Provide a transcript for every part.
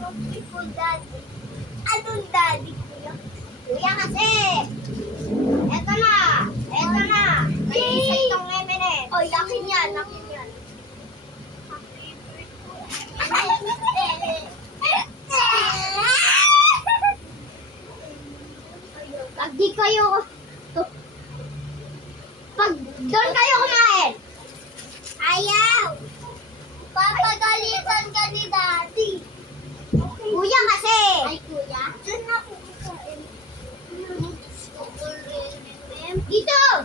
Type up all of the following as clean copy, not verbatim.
Sabi ko, daddy. Anong daddy, kuya? Kuya kasi. Eto na. Eto na. May isa itong M&M. Oh, yakin yan. Yakin yan. Happy birthday. Pag di kayo, pag doon kayo kumain. Ayaw. Papagalitan ka ni daddy. Okay. Kuya kasi. Ay, kuya. Diyan na ako kukain. Dito.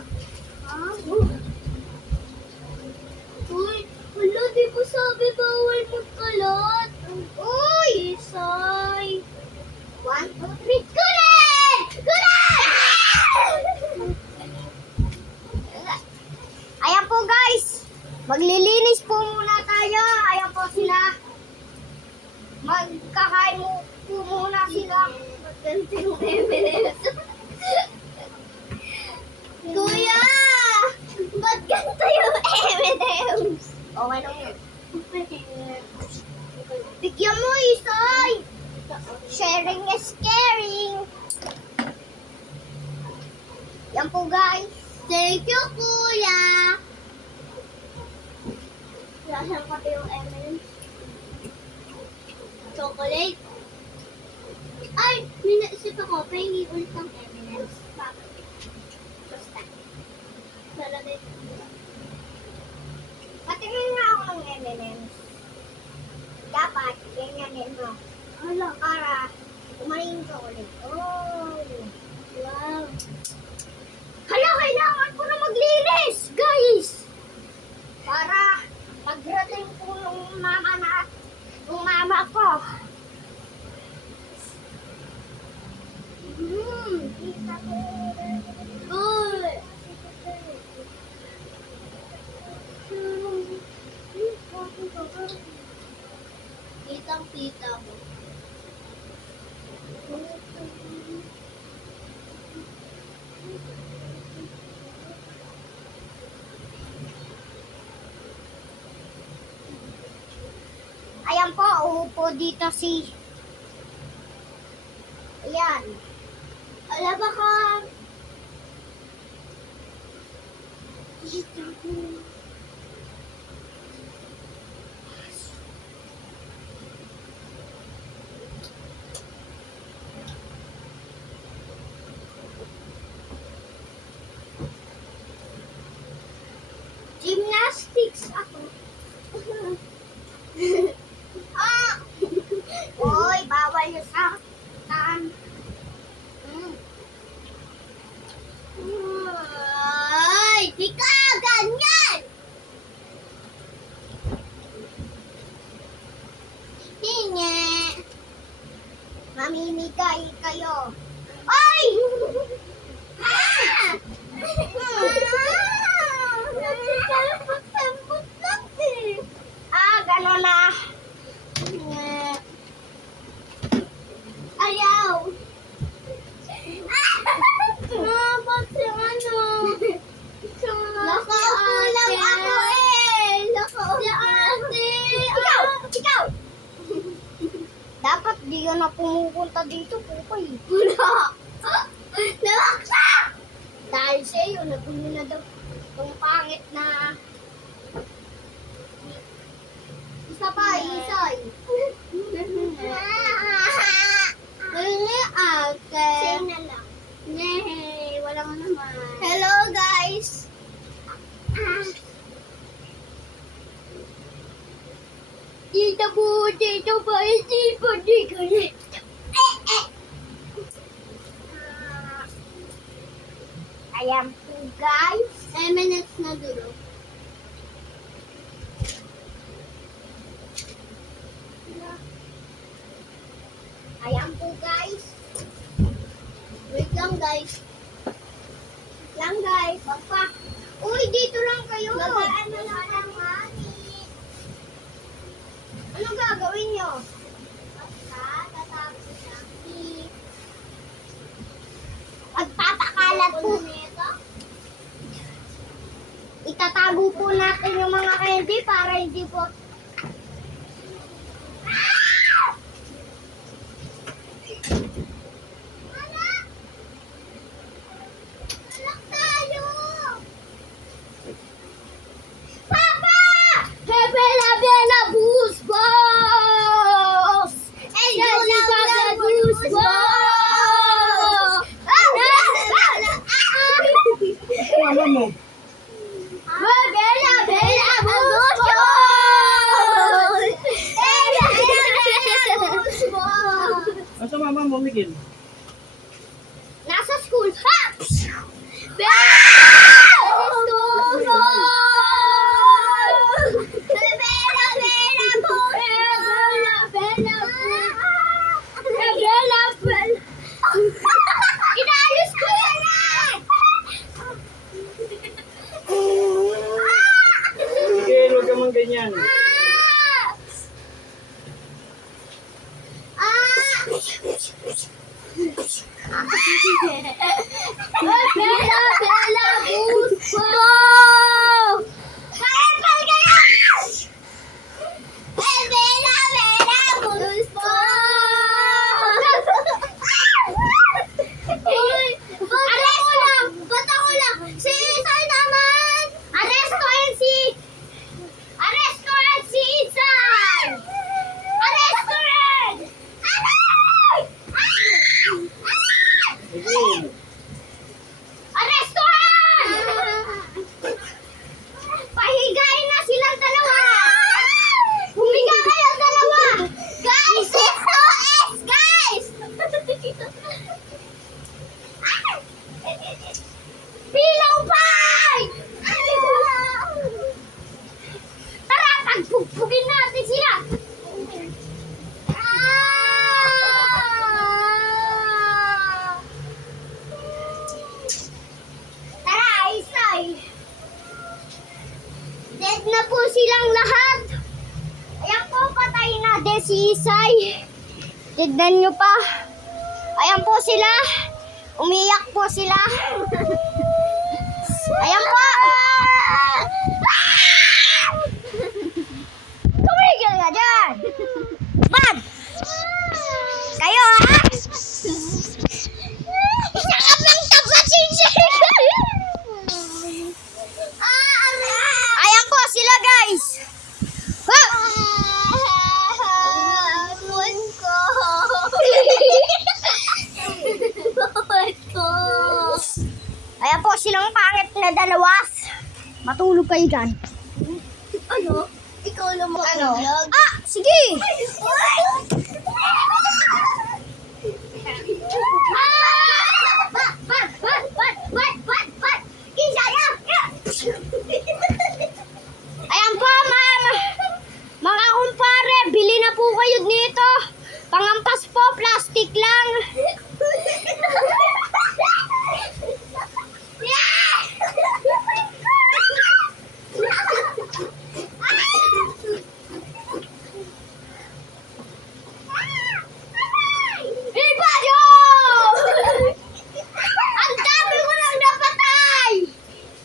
Uy, wala, di ko sabi bawal magkalat. Uy! Isay. 1, 2, 3. Kunin! Kunin! Ayan po guys. Maglilinis po muna tayo. Ayan po sila. Magkakain po muna sila. Magganti yung M&M's. Kuya! Ba't ganito yung M&M's? Okay lang yun. Bigyan mo, Isay! Sharing is caring. Yan po guys. Thank you, Kuya! Lasang kape yung M&M's. Chocolate. Ay! May naisip ako. Pahingi ulit ng M&M's. Bakit? Basta. Lalagay ko. Patingin nga ako ng M&M's. Dapat, ganyanin mo. Hala, para kumain yung chocolate. Oh! Wow! Hala, kailangan ko na maglinis! Guys! Para magrating po nung mama ko. Good! Kitang-kita mo. Ayan po, uupo dito si... Ayan. Ala baka... Dito po. Gymnastics ako. Ah! Oy, bawal yung sa taan. Ay, di ka ganyan! Hingi. Mamimigay kayo. Ay! Ah! Gano'n na. Ayaw. Ba't yung ano? Nakaupo lang ako eh. Nakaupo ate. Ikaw. Dapat di ka na pumupunta dito po kayo. Wala. Nawaksa! Dahil sa iyo, nagulo na daw itong pangit na... Isa pa, Isay. Wala ate. Say na lang. Nee, wala nga naman. Hello guys. Dito po, dito pa, hindi po, di ko na. Ayan po guys. M&M's na dulo. Ayan po guys. Wait lang guys. Lang guys. Papa. Uy, dito lang kayo. Magaan na lang ang mami. Anong gagawin nyo? Basta, tatapos lang. Magpapakalat po. Itatago po natin yung mga candy para hindi po ganyan. Bella, Bella, gusto! Kapal ka na! Bella, Bella, gusto! Aresto lang! Ba't ako lang? Si Isay naman! Arestoin si Isay! Arestoin! Sige. Arestuhan! Pahigain na silang dalawa! Humiga kayo dalawa! Guys! SOS! Guys! Pillow fight! Tara, pagpugpugin natin sila! Tara, Isay! Dead na po silang lahat! Ayan po, patay na din si Isay. Tignan nyo pa. Ayan po sila. Umiyak po sila. Ayan po. Tumigil ka dyan! Bad! Kayo ha? Sakap ng tapasin siya! Ayan po sila guys! Ha! Tuwan ko! Ayan po silang pangit na dalawas. Matulog kayo dyan. Ano? Ikaw lang mo ano? Ah! Sige! Ayan po, ma'am. Mga kumpare, bili na po kayo dito. Pangampas po, plastic lang. Iba yun! Ang dami ko nang napatay!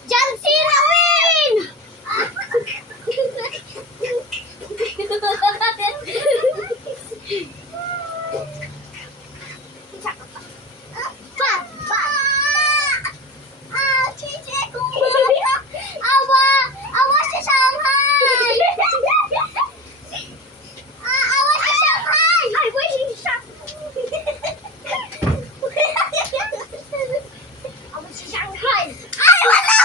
John Cena win! Awa sa Shanghai! Awa sa Shanghai! Ay, wait, awa sa Shanghai! Ay, wala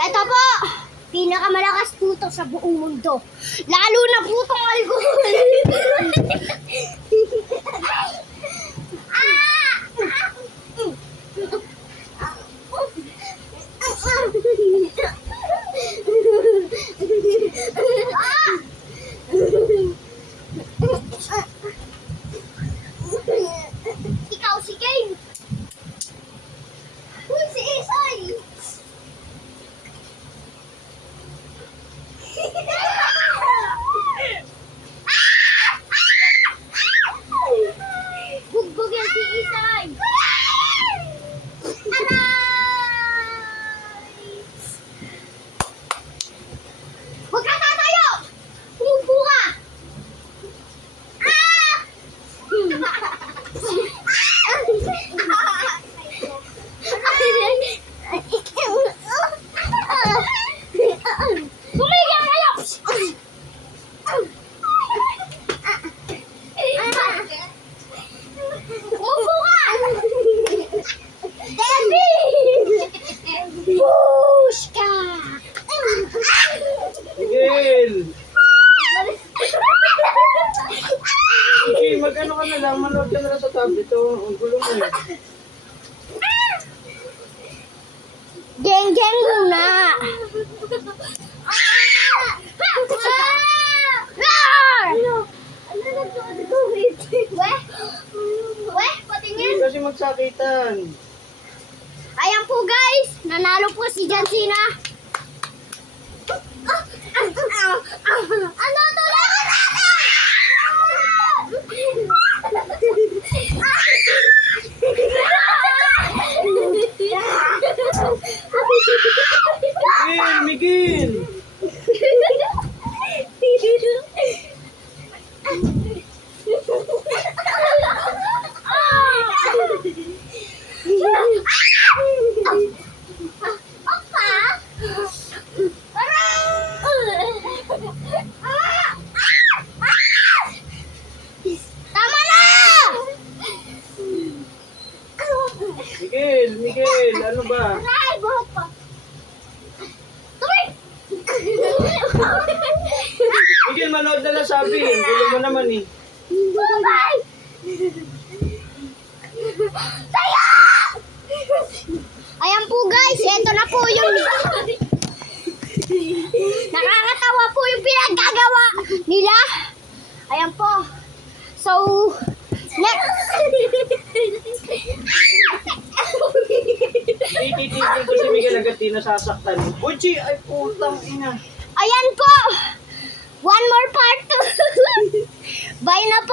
Ito po, pinakamalakas po ito sa buong mundo. Lalo na po itong alcohol. Ikaw si Kane. Si Isay. Bugbog yan si Isay. Huwag ka tatayo! Umupo ka! Tumigil kayo! Umupo ka! Debbie! Push ka! Miguel! Sige, mag-ano ka na lang, manood ka na lang sa tablet. Ang gulo mo eh. Geng-geng muna! magsakitan. Ayan po guys, nanalo po si Jansina. Ano tulungan Miguel! Tama na! Miguel, ano ba? Aray, buhok ko. Tuloy! Miguel, manood na lang sabi. Ang gulo mo naman eh. Bye! Tayo! Ayan po guys, eto na po yung nakakatawa po yung pinaggagawa nila. Ayan po. So, next. Tititigil ko si Miguel agad di nasasaktan. Uchi, ay putang ina. Ayan po. One more part. Bye na po.